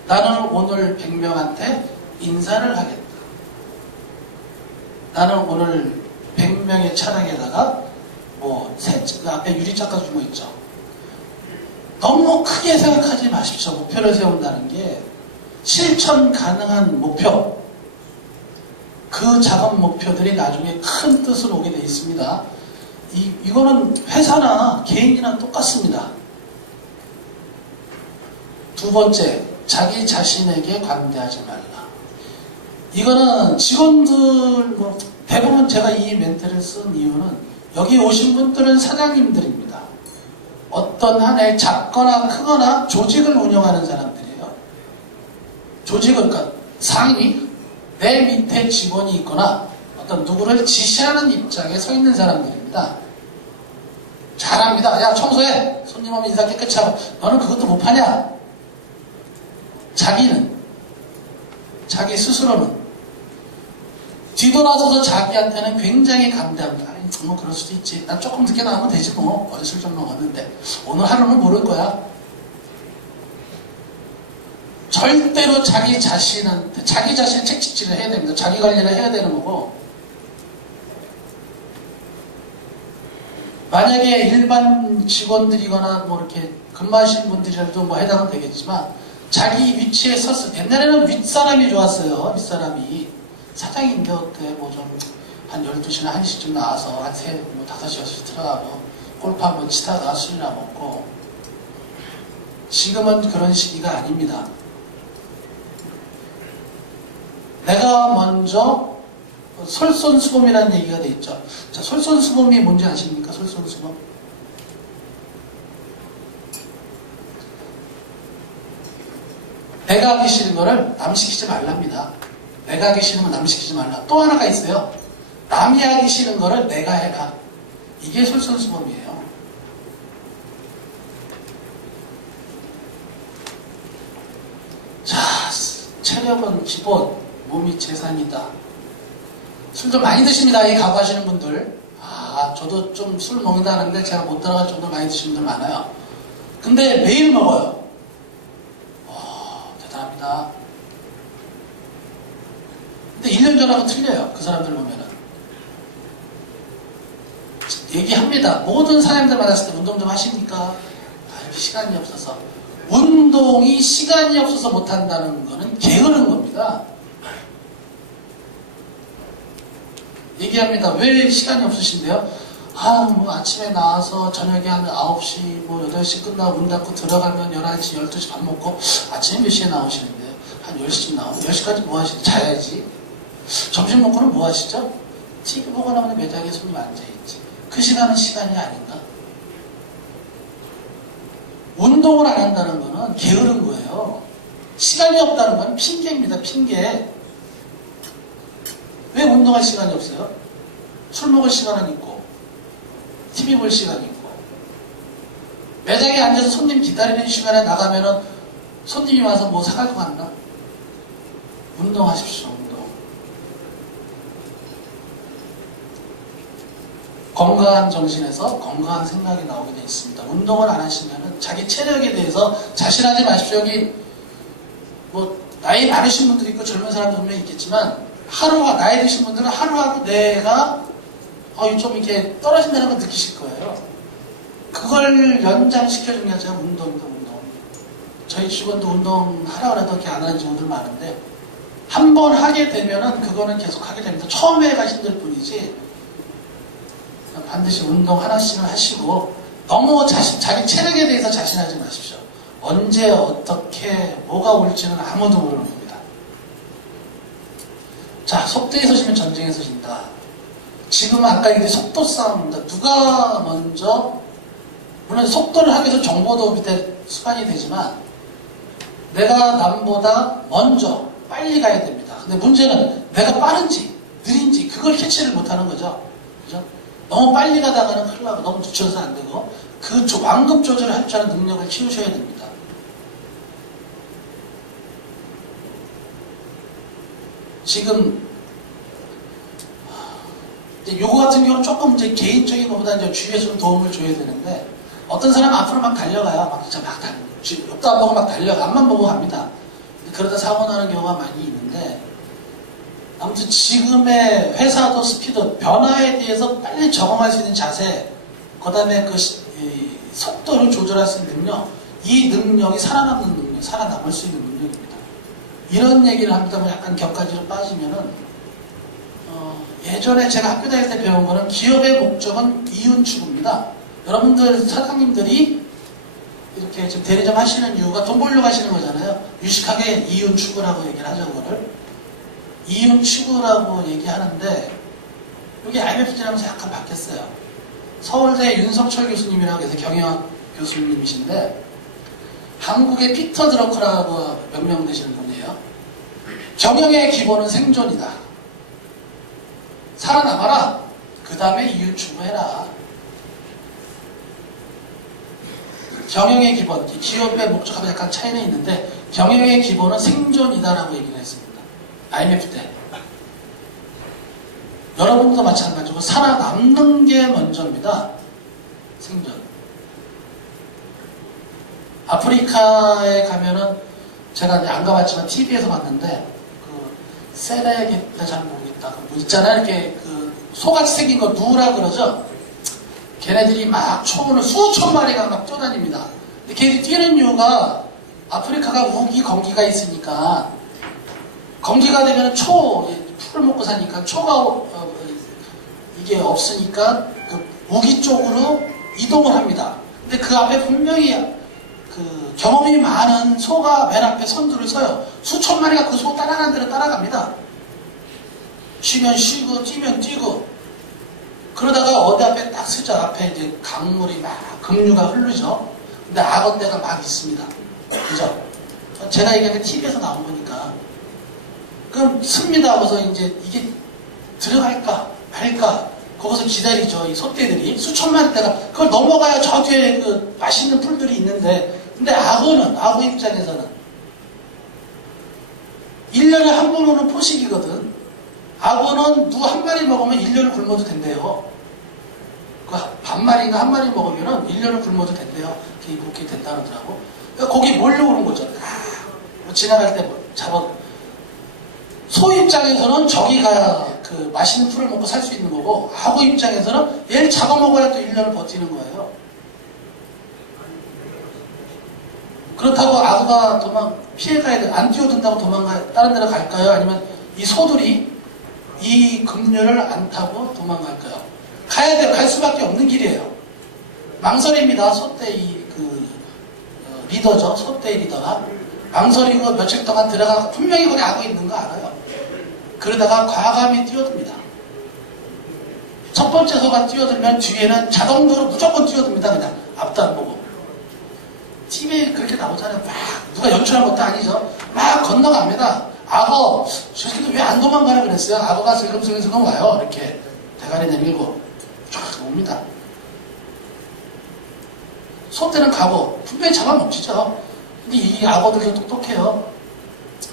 나는 오늘 100명한테 인사를 하겠다. 나는 오늘 100명의 차량에다가 앞에 유리창가 주고 있죠. 너무 크게 생각하지 마십시오. 목표를 세운다는 게 실천 가능한 목표. 그 작은 목표들이 나중에 큰 뜻으로 오게 되어 있습니다. 이거는 회사나 개인이나 똑같습니다. 두 번째, 자기 자신에게 관대하지 말라. 이거는 직원들, 대부분 제가 이 멘트를 쓴 이유는 여기 오신 분들은 사장님들입니다. 어떤 한 해 작거나 크거나 조직을 운영하는 사람들이에요. 조직을, 그러니까 상위, 내 밑에 직원이 있거나 어떤 누구를 지시하는 입장에 서 있는 사람들입니다. 잘합니다. 야, 청소해! 손님 오면 인사 깨끗이 하고. 너는 그것도 못하냐? 자기 스스로는 뒤돌아서서 자기한테는 굉장히 감대합니다. 뭐 그럴 수도 있지. 난 조금 늦게 나오면 되지 뭐. 어제 술 좀 먹었는데 오늘 하루는 모를 거야. 절대로 자기 자신한테 자기 자신 책찍질을 해야 됩니다. 자기 관리를 해야 되는 거고 만약에 일반 직원들이거나 뭐 이렇게 근무하시는 분들이라도 뭐 해당은 되겠지만 자기 위치에 섰을 때 옛날에는 윗사람이 좋았어요. 윗사람이 사장인데 어때 뭐 좀 한 12시나 1시쯤 나와서 한 5시, 6시 들어가고 골프 한번 치다가 술이나 먹고. 지금은 그런 시기가 아닙니다. 내가 먼저 솔선수범이라는 얘기가 돼 있죠. 자, 솔선수범이 뭔지 아십니까? 솔선수범. 내가 하기 싫은 거를 남 시키지 말랍니다. 내가 하기 싫은 건 남 시키지 말라. 또 하나가 있어요. 남이 하기 싫은 거를 내가 해라. 이게 솔선수범이에요. 자, 체력은 기본, 몸이 재산이다. 술 좀 많이 드십니다. 이 가구하시는 분들. 아, 저도 좀 술 먹는다는데 제가 못 따라갈 정도로 많이 드시는 분들 많아요. 근데 매일 먹어요. 대단합니다. 근데 1년 전하고 틀려요. 그 사람들 보면은. 얘기합니다. 모든 사람들 만났을 때 운동 좀 하십니까? 아, 시간이 없어서. 운동이 시간이 없어서 못한다는 거는 게으른 겁니다. 얘기합니다. 왜 시간이 없으신데요? 아, 뭐 아침에 나와서 저녁에 한 9시, 뭐 8시 끝나고 문 닫고 들어가면 11시, 12시 밥 먹고 아침에 몇 시에 나오시는데요? 한 10시쯤 나오면 10시까지 뭐 하시지? 자야지. 점심 먹고는 뭐 하시죠? TV 보고 나면 매장에 손님 앉아있지. 그 시간은 시간이 아닌가? 운동을 안 한다는 거는 게으른 거예요. 시간이 없다는 건 핑계입니다. 핑계. 왜 운동할 시간이 없어요? 술 먹을 시간은 있고 TV 볼 시간이 있고 매장에 앉아서 손님 기다리는 시간에 나가면은 손님이 와서 뭐 사갈 것 같나? 운동하십시오. 운동. 건강한 정신에서 건강한 생각이 나오게 되어 있습니다. 운동을 안 하시면은 자기 체력에 대해서 자신하지 마십시오. 여기 뭐 나이 많으신 분들이 있고 젊은 사람도 분명히 있겠지만 하루하, 나이 드신 분들은 하루하루 내가 좀 이렇게 떨어진다는 걸 느끼실 거예요. 그걸 연장시켜주는 게 아니라 운동. 저희 직원도 운동하라고 해도 이렇게 안 하는 직원들 많은데 한 번 하게 되면은 그거는 계속 하게 됩니다. 처음에가 힘들 뿐이지 반드시 운동 하나씩은 하시고 너무 자기 체력에 대해서 자신하지 마십시오. 언제 어떻게 뭐가 올지는 아무도 모르는 겁니다. 자, 속도에 서시면 전쟁에 서신다. 지금 아까 얘기한 속도 싸움입니다. 누가 먼저, 물론 속도를 하기 위해서 정보도 밑에 수반이 되지만 내가 남보다 먼저 빨리 가야 됩니다. 근데 문제는 내가 빠른지 느린지 그걸 캐치를 못하는 거죠. 그죠? 너무 빨리 가다가는 큰일 나고 너무 늦춰서 안 되고 그 완급 조절을 할 줄 아는 능력을 키우셔야 됩니다. 지금 요거 같은 경우는 조금 이제 개인적인 것보다 이제 주위에서 좀 도움을 줘야 되는데 어떤 사람은 앞으로 막 달려가요. 막 진짜 막 옆도 안 보고 막 달려가. 앞만 보고 갑니다. 그러다 사고 나는 경우가 많이 있는데 아무튼 지금의 회사도 스피드 변화에 대해서 빨리 적응할 수 있는 자세 그 다음에 그 속도를 조절할 수 있는 능력 이 능력이 살아남는 능력 살아남을 수 있는 능력입니다. 이런 얘기를 합니다. 약간 격가지로 빠지면은 예전에 제가 학교 다닐 때 배운 거는 기업의 목적은 이윤 추구입니다. 여러분들 사장님들이 이렇게 지금 대리점 하시는 이유가 돈 벌려고 하시는 거잖아요. 유식하게 이윤 추구라고 얘기를 하죠. 그거를 이윤 추구라고 얘기하는데 여기 IMF 지나면서 약간 바뀌었어요. 서울대 윤석철 교수님이라고 해서 경영학 교수님이신데 한국의 피터 드러커라고 명명되시는 분이에요. 경영의 기본은 생존이다. 살아남아라. 그 다음에 이윤 추구해라. 경영의 기본, 기업의 목적하고 약간 차이는 있는데 경영의 기본은 생존이다라고 얘기를 했습니다. IMF 때. 여러분도 마찬가지고 살아남는 게 먼저입니다. 생존. 아프리카에 가면은 제가 안 가봤지만 TV에서 봤는데 그 세레게타 잘 모르겠다. 그 뭐 있잖아요. 이렇게 그 소같이 생긴 거 누라 그러죠. 걔네들이 막 초문을 수천 마리가 막 뛰어다닙니다. 근데 걔들이 뛰는 이유가 아프리카가 우기 건기가 있으니까 건기가 되면 풀을 먹고 사니까 초가 이게 없으니까 그 우기 쪽으로 이동을 합니다. 근데 그 앞에 분명히 그 경험이 많은 소가 맨 앞에 선두를 서요. 수천 마리가 그 소 따라가는 대로 따라갑니다. 쉬면 쉬고 뛰면 뛰고 그러다가 어디 앞에 딱 서죠. 앞에 이제 강물이 막 급류가 흐르죠. 근데 악어떼가 막 있습니다. 그죠? 제가 얘기한 게 TV에서 나온 거니까. 그럼 씁니다 하고서 이제 이게 들어갈까 말까 거기서 기다리죠. 이 소떼들이 수천 마리대가 그걸 넘어가야 저 뒤에 그 맛있는 풀들이 있는데 근데 악어 입장에서는 1년에 한 번 오는 포식이거든. 악어는 누 한 마리 먹으면 1년을 굶어도 된대요. 그 반마리인가 한 마리 먹으면 1년을 굶어도 된대요. 그렇게 된다고 하더라고. 그러니까 거기 몰려오는 거죠. 뭐 지나갈 때 잡아. 소 입장에서는 저기가 그 맛있는 풀을 먹고 살 수 있는 거고, 악어 입장에서는 얘를 잡아먹어야 또 1년을 버티는 거예요. 그렇다고 악어가 피해가야 돼. 안 뛰어든다고 다른 데로 갈까요? 아니면 이 소들이 이 급류를 안 타고 도망갈까요? 가야 돼요. 갈 수밖에 없는 길이에요. 망설입니다. 소떼이 리더죠. 소떼이 리더가. 망설이고 며칠 동안 들어가 분명히 거기 악어 있는 거 알아요. 그러다가 과감히 뛰어듭니다. 첫 번째 소가 뛰어들면 뒤에는 자동적으로 무조건 뛰어듭니다. 그냥 앞도 안 보고. TV에 그렇게 나오잖아요. 막 누가 연출한 것도 아니죠. 막 건너갑니다. 악어 저 새끼도 왜 안 도망가라 그랬어요. 악어가 슬금슬금 와요. 이렇게 대가리 내밀고 쫙 옵니다. 소떼는 가고 분명히 잡아먹히죠. 근데 이 악어들도 똑똑해요.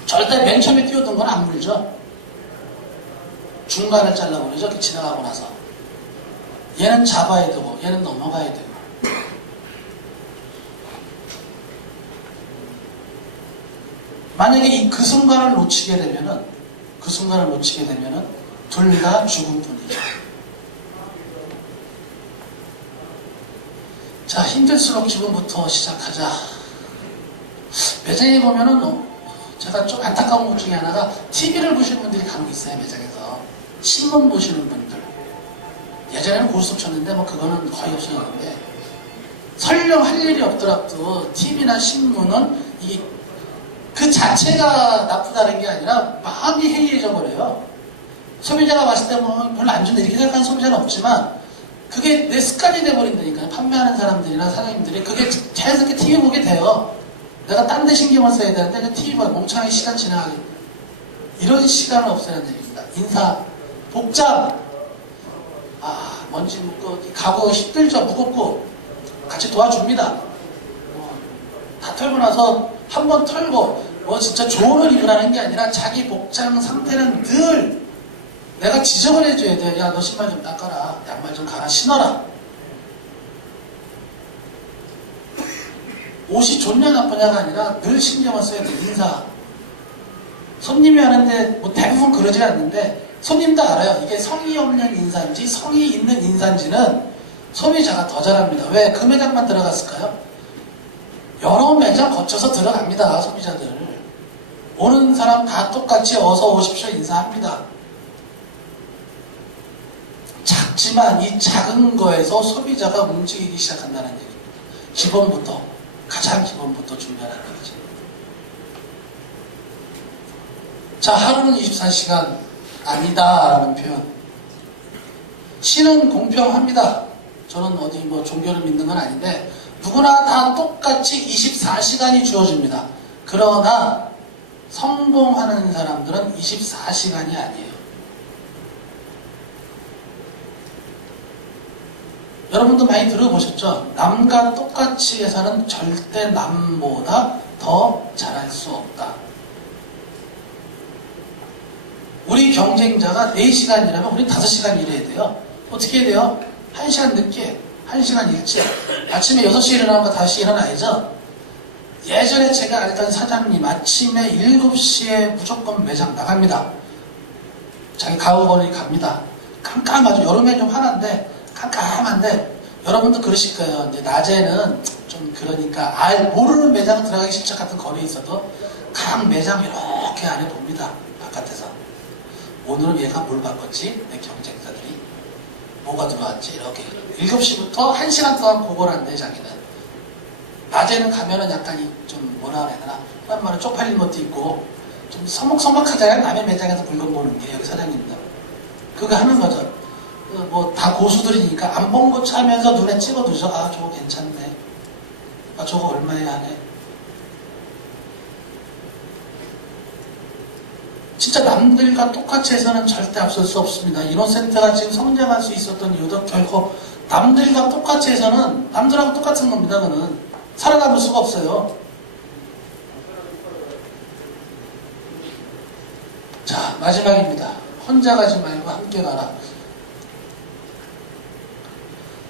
절대 맨 처음에 뛰어든 건 안 물죠. 중간을 잘라버리죠. 이렇게 지나가고 나서. 얘는 잡아야 되고 얘는 넘어가야 되고. 만약에 그 순간을 놓치게 되면은 둘 다 죽은 뿐이죠. 자, 힘들수록 지금부터 시작하자. 매장에 보면은 제가 좀 안타까운 것 중에 하나가 TV를 보시는 분들이 간혹 있어요. 매장에서 신문 보시는 분들. 예전에는 고스톱 쳤는데 그거는 거의 없어졌는데 설령 할 일이 없더라도 TV나 신문은 그 자체가 나쁘다는 게 아니라 마음이 해이해져 버려요. 소비자가 봤을 때 별로 안 좋은데 이렇게 생각하는 소비자는 없지만 그게 내 습관이 돼버린다니까요. 판매하는 사람들이나 사장님들이 그게 자연스럽게 TV 보게 돼요. 내가 딴 데 신경을 써야 되는데 그냥 TV 보고 멍청하게 시간 지나가게. 이런 시간은 없어야 됩니다. 인사, 복장, 먼지 묻고 가구 힘들죠. 무겁고 같이 도와줍니다. 다 털고 나서 한 번 털고 진짜 좋은 옷 입으라는 게 아니라 자기 복장 상태는 늘 내가 지적을 해줘야 돼. 야, 너 신발 좀 닦아라. 양말 좀 갈아 신어라. 옷이 좋냐 나쁘냐가 아니라 늘 신경을 써야 돼. 인사. 손님이 하는데 대부분 그러지 않는데 손님도 알아요. 이게 성의 없는 인사인지 성의 있는 인사인지는 소비자가 더 잘합니다. 왜? 그 매장만 들어갔을까요? 여러 매장 거쳐서 들어갑니다. 소비자들. 오는 사람 다 똑같이 어서 오십시오 인사합니다. 작지만 이 작은 거에서 소비자가 움직이기 시작한다는 얘기입니다. 기본부터, 가장 기본부터 중요하다는 얘기죠. 자, 하루는 24시간 아니다라는 표현. 신은 공평합니다. 저는 어디 종교를 믿는 건 아닌데 누구나 다 똑같이 24시간이 주어집니다. 그러나 성공하는 사람들은 24시간이 아니에요. 여러분도 많이 들어보셨죠? 남과 똑같이 해서는 절대 남보다 더 잘할 수 없다. 우리 경쟁자가 4시간이라면 우리 5시간 일해야 돼요. 어떻게 해야 돼요? 1시간 늦게, 1시간 일찍. 아침에 6시에 일어나면 5시에 일어나야죠. 예전에 제가 알던 사장님 아침에 7시에 무조건 매장 나갑니다. 자기 가구거리 갑니다. 깜깜하죠. 여름에 좀 화난데 깜깜한데 여러분도 그러실 거예요. 이제 낮에는 좀 그러니까 모르는 매장 들어가기 싫죠. 같은 거리에 있어도 각 매장 이렇게 안에 봅니다. 바깥에서. 오늘은 얘가 뭘 바꿨지? 내 경쟁자들이 뭐가 들어왔지? 이렇게 7시부터 1시간 동안 그걸 한대 자기는. 낮에는 가면은 약간 좀 뭐라 그래야 되나 그런 말은 쪽팔린 것도 있고 좀 서먹서먹하잖아요. 남의 매장에서 물건 보는 게 여기 사장님들 그거 하는 거죠. 뭐 다 고수들이니까 안 본 거 차면서 눈에 찍어두죠. 아 저거 괜찮네. 아 저거 얼마에 하네. 진짜 남들과 똑같이 해서는 절대 앞설 수 없습니다. 이노센트가 지금 성장할 수 있었던 이유도 결코 남들과 똑같이 해서는 남들하고 똑같은 겁니다. 그는 살아남을 수가 없어요. 자 마지막입니다. 혼자 가지 말고 함께 가라.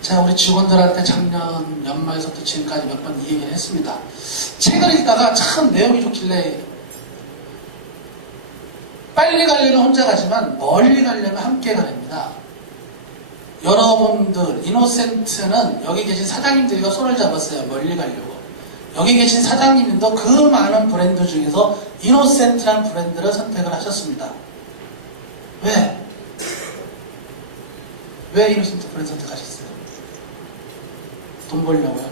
제가 우리 직원들한테 작년 연말에서부터 지금까지 몇 번 이 얘기를 했습니다. 책을 읽다가 참 내용이 좋길래 빨리 가려면 혼자 가지만 멀리 가려면 함께 가랍니다. 여러분들 이노센트는 여기 계신 사장님들과 손을 잡았어요. 멀리 가려고. 여기 계신 사장님도 그 많은 브랜드 중에서 이노센트라는 브랜드를 선택을 하셨습니다. 왜? 왜 이노센트 브랜드 선택하셨어요? 돈 벌려고요?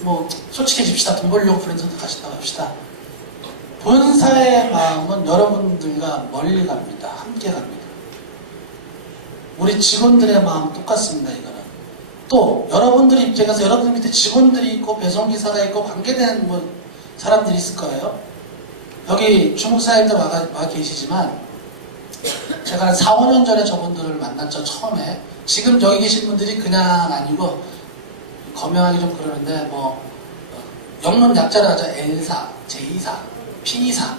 뭐 솔직해집시다. 돈 벌려고 브랜드 선택하셨다고 합시다. 본사의 마음은 여러분들과 멀리 갑니다. 함께 갑니다. 우리 직원들의 마음 똑같습니다. 이거는. 또 여러분들 입장에서 여러분들 밑에 직원들이 있고 배송기사가 있고 관계된 뭐 사람들이 있을 거예요. 여기 중국 사람들 와 계시지만 제가 한 4, 5년 전에 저분들을 만났죠. 처음에. 지금 여기 계신 분들이 그냥 아니고 거명하기 좀 그러는데 뭐 영문 약자를 하죠. L사, J사, P사,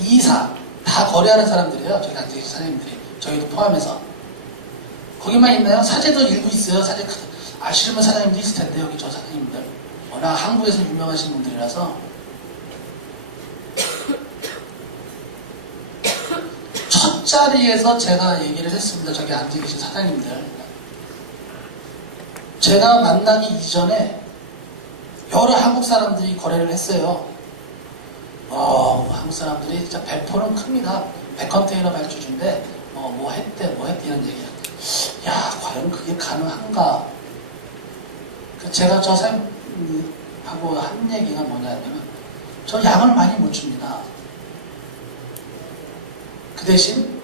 E사 다 거래하는 사람들이에요. 저기 앉아계신 사장님들이. 저희도 포함해서. 거기만 있나요? 사제도 일부 있어요. 사제 아시는 사장님도 있을 텐데 여기 저 사장님들. 워낙 한국에서 유명하신 분들이라서 첫 자리에서 제가 얘기를 했습니다. 저기 앉아계신 사장님들. 제가 만나기 이전에 여러 한국 사람들이 거래를 했어요. 한국 사람들이 진짜 배포는 큽니다. 100컨테이너 발주주인데 뭐 했대 이런 얘기야. 야 과연 그게 가능한가? 제가 저 사람하고 한 얘기가 뭐냐면 저 양을 많이 못 줍니다. 그 대신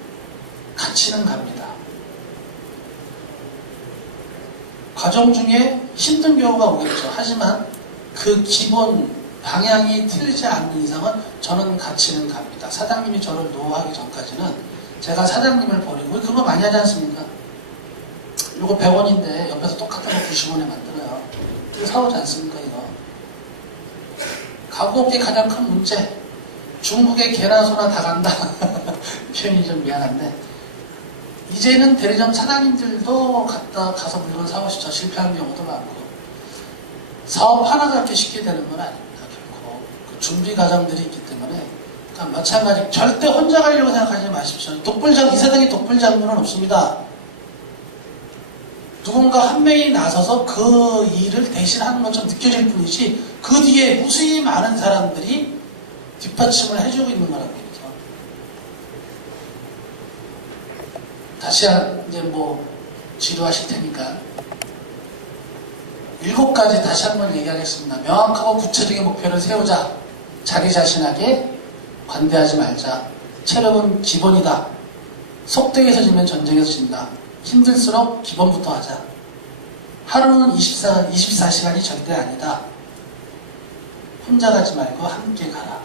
가치는 갑니다. 과정 중에 힘든 경우가 오겠죠. 하지만 그 기본 방향이 틀리지 않는 이상은 저는 가치는 갑니다. 사장님이 저를 노하기 전까지는 제가 사장님을 버리고 그거 많이 하지 않습니까? 이거 100원인데 옆에서 똑같은 거 90원에 만들어요. 이거 사오지 않습니까 이거? 가구업계 가장 큰 문제. 중국에 개나 소나 다 간다. 표현이 좀 미안한데 이제는 대리점 사장님들도 가서 물건 사오시죠. 실패하는 경우도 많고 사업 하나가 그렇게 쉽게 되는 건 아닙니다. 결코 그 준비 과정들이 있기 때문에 그러니까 마찬가지 절대 혼자 가려고 생각하지 마십시오. 이 세상에 독불장군은 없습니다. 누군가 한 명이 나서서 그 일을 대신하는 것처럼 느껴질 뿐이지 그 뒤에 무수히 많은 사람들이 뒷받침을 해주고 있는 거란 말이죠. 다시 이제 뭐 지루하실 테니까 7가지 다시 한번 얘기하겠습니다. 명확하고 구체적인 목표를 세우자. 자기 자신에게 관대하지 말자. 체력은 기본이다. 속대에서 지면 전쟁에서 진다. 힘들수록 기본부터 하자. 하루는 24시간이 절대 아니다. 혼자 가지 말고 함께 가라.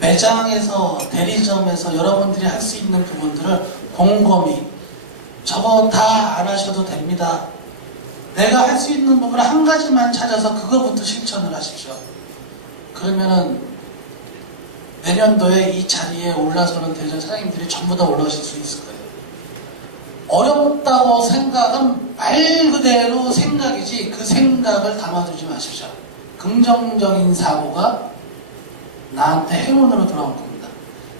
매장에서 대리점에서 여러분들이 할 수 있는 부분들을 곰곰이 저거 다 안 하셔도 됩니다. 내가 할 수 있는 부분을 한 가지만 찾아서 그거부터 실천을 하십시오. 그러면은 내년도에 이 자리에 올라서는 대리점 사장님들이 전부 다 올라가실 수 있을 거예요. 어렵다고 생각은 말 그대로 생각이지 그 생각을 담아두지 마십시오. 긍정적인 사고가 나한테 행운으로 돌아올 겁니다.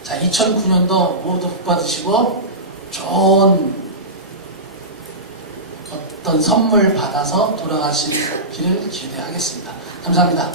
자, 2009년도 모두 복 받으시고 좋은 어떤 선물 받아서 돌아가시기를 기대하겠습니다. 감사합니다.